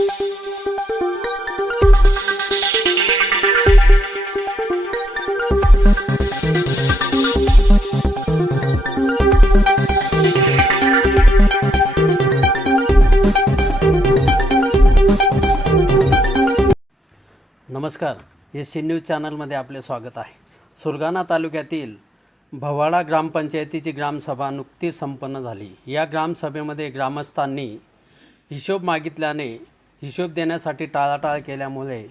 नमस्कार. S C news चॅनलमध्ये आपले स्वागत आहे. सुरगाणा तालुक्यातील भवाडा ग्रामपंचायतीची ग्रामसभा नुकतीच संपन्न झाली. या ग्रामसभेमध्ये ग्रामस्थांनी हिशोब मागितल्याने हिशोब देण्यासाठी टाळाटाळ केल्यामुळे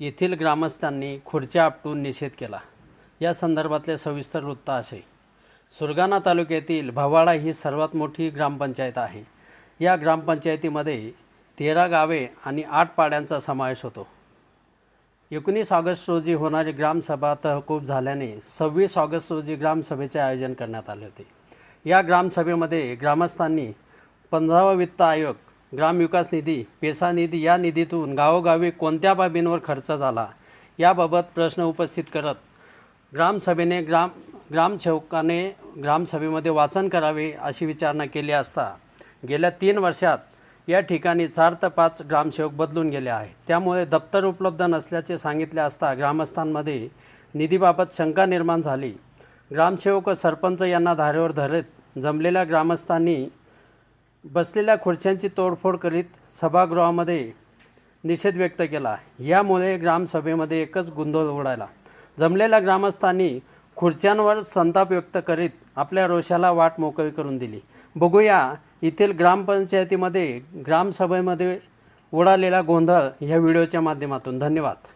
येथील ग्रामस्थांनी खुर्च्या आपटून निषेध केला. या संदर्भातले सविस्तर वृत्त असे. सुरगाणा तालुक्यातील भवाडा ही सर्वात मोठी ग्रामपंचायत आहे. या ग्रामपंचायतीमध्ये तेरा गावे आणि आठ पाड्यांचा समावेश होतो. एकोणीस ऑगस्ट रोजी होणारी ग्रामसभा तहकूब झाल्याने सव्वीस ऑगस्ट रोजी ग्रामसभेचे आयोजन करण्यात आले होते. या ग्रामसभेमध्ये ग्रामस्थांनी पंधरावा वित्त आयोग ग्रामविकास निधी पेसा निधी या निधीतून गावोगावी कोणत्या बाबींवर खर्च झाला याबाबत प्रश्न उपस्थित करत ग्रामसभेने ग्राम ग्रामसेवकाने ग्रामसभेमध्ये वाचन करावे अशी विचारणा केली असता गेल्या तीन वर्षात या ठिकाणी चार ते पाच ग्रामसेवक बदलून गेले आहेत. त्यामुळे दप्तर उपलब्ध नसल्याचे सांगितले असता ग्रामस्थांमध्ये निधीबाबत शंका निर्माण झाली. ग्रामसेवक सरपंच यांना धारेवर धरत जमलेल्या ग्रामस्थांनी बसलेल्या खुर्च्यांची तोडफोड करीत सभागृहामध्ये निषेध व्यक्त केला. यामुळे ग्रामसभेमध्ये एकच गोंधळ उडाला. जमलेल्या ग्रामस्थांनी खुर्च्यांवर संताप व्यक्त करीत आपल्या रोषाला वाट मोकळी करून दिली. बघूया येथील ग्रामपंचायतीमध्ये ग्रामसभेमध्ये उडालेला गोंधळ ह्या व्हिडिओच्या माध्यमातून. धन्यवाद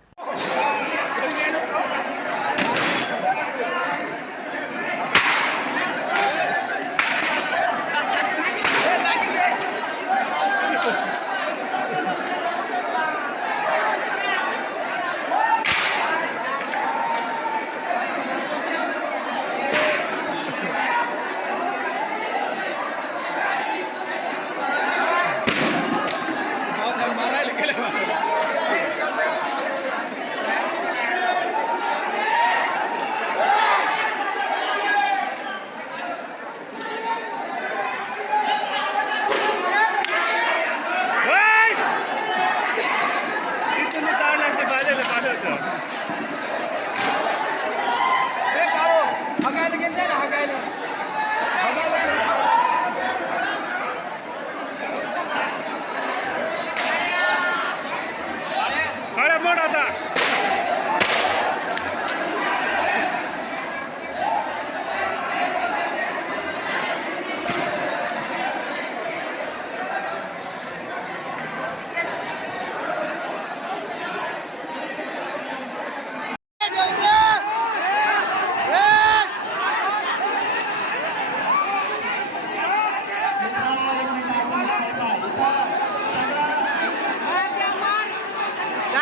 इथून ताण लागते बाजायला पाठवतो हगायला गेलं ना हगायला अरे मोठ आता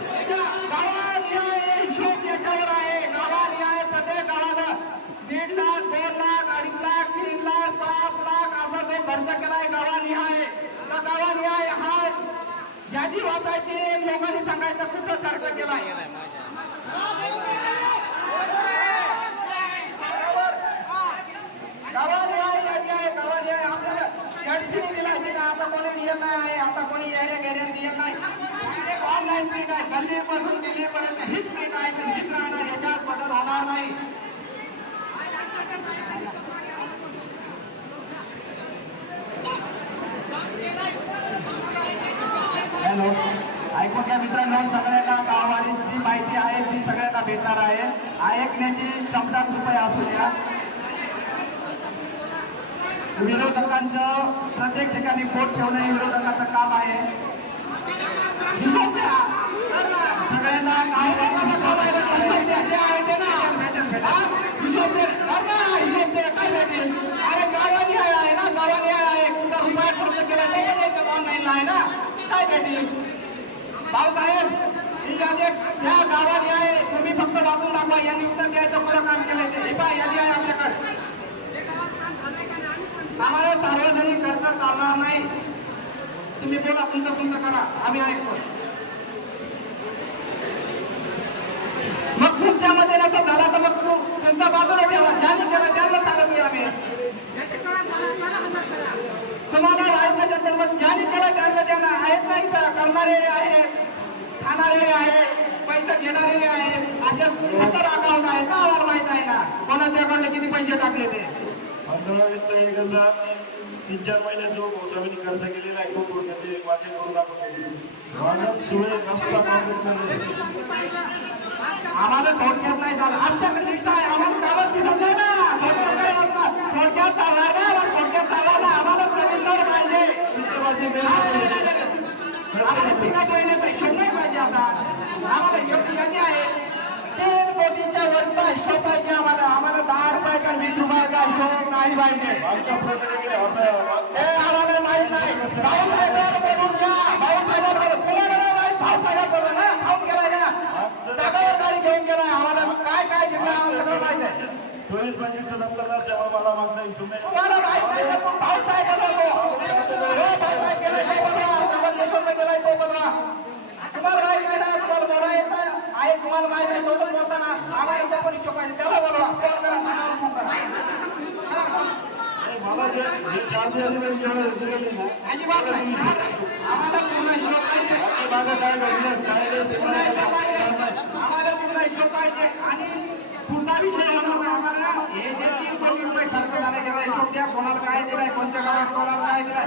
गावात या हिशोब याच्यावर आहे गावात या प्रत्येक गावाला दीड लाख दोन लाख अडीच लाख तीन लाख पाच लाख असा जो खर्च केलाय गावानिहाय तर गावानिहाय हा किती वाचायची लोकांनी सांगायचं कुठं खर्च केलाय गावानिहाय यादी आहे आपल्याला दिला की आता कोणी नियम नाही आहे. आता कोणी येण्या नियम नाही. ऑनलाईन प्रिंट आहे. गल्लीपासून दिल्लीपर्यंत हीच प्रिंट आहे. तर हीच राहणार. याच्यात बदल होणार नाही. ऐकून घ्या मित्रांनो सगळ्यांना गाववाडीची माहिती आहे ती सगळ्यांना भेटणार आहे. ऐकण्याची क्षमता कृपया असू द्या. विरोधकांचं प्रत्येक ठिकाणी पोट ठेवणं हे विरोधकांचं काम आहे. सगळ्यांना काय जे आहे काय भेटेल अरे गावानी आहे ना गावानी आहे कुठं रुपया खर्च केला आहे ना काय भेटेल? भाऊसाहेब ही यादी त्या गावात आहे तुम्ही फक्त वाचून दाखवा यांनी उत्तर द्यायचं पुढं काम केलंय ते. ही पहा यादी आहे आपल्याकडे आम्हाला सार्वजनिक करता चालणार नाही. तुम्ही बोला तुमचं तुमचं करा. आम्ही ऐकतो. मग तुमच्यामध्ये नसं झाला तर मग तू त्यांचा बाजूला ठेवा. ज्याने केला त्यांना चालत नाही आम्ही. ज्यांनी त्यांना त्यांना आहेत नाही तर करणारे आहेत खाणारे आहेत पैसे घेणारे आहेत सत्तर अकाउंट आहेत ना आम्हाला माहीत आहे ना? कोणाच्या अकाउंटला किती पैसे टाकले ते? तीन चार महिने जो खर्च केलेला आहे तो वाचन करून दाखवतो आम्हाला थोडक्यात नाही झालं. आमच्याकडे लिस्ट आहे. आम्हाला कामच दिसत नाही ना. थोडक्यात थोडक्यात चालणार ना पण थोडक्यात चालणार ना आम्हाला सविस्तर पाहिजे नाही, नाही, नाही, नाही. आम्हाला तिघाच महिन्याचा हिशोब नाही पाहिजे आता आम्हाला एवढी यादी आहे तीन कोटीच्या वरचा हिशोब पाहिजे आम्हाला आम्हाला दहा रुपये का वीस रुपयाचा हिशोब नाही पाहिजे आमच्या प्रसंगी आपल्या हे आम्हाला माहीत नाही भाऊ साहेबांना बोलून घ्या भाऊ साहेबांना तुम्हाला नाही माहीत भाऊ साहेबांना ना खाऊन गेलाय ना जागावर गाडी घेऊन गेलाय आम्हाला काय काय घेतलं आम्हाला सगळं माहीत आहे चोवीस पंचवीसचं दप्तर नसल्यामुळे मला मागचा हिशोब नाही तुम्हाला माहीत नाही तर तुम्ही भाऊ साहेबांना बोलवा. हे भाऊ साहेब गेलाय तो बनवा त्र्यंबकेश्वरला गेलाय तो बनवा तुम्हाला माहीत नाही ना तुम्हाला बोलायचं आहे तुम्हाला माहीत आहे तेवढं बोलताना आम्हाला जो पण पाहिजे. त्याला बोलवा फोन करा सांगा फोन करा. अजिबात नाही. आम्हाला पूर्ण हिशोब पाहिजे. माहिती आम्हाला पूर्ण हिशोब पाहिजे. आणि पुढचा विषय होणार नाही आम्हाला. हे जे तीन कोटी रुपये खर्च झाले त्याचा हिशोब द्या. कोणाला काय दिलाय कोणत्या गावात कोणाला काय दिलाय.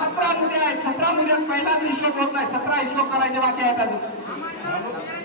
सतरा मुले आहेत. सतरा मुल्यात पहिलाच हिशोब होत नाही. सतरा हिशोब करायचे बाकी आहेत अजून.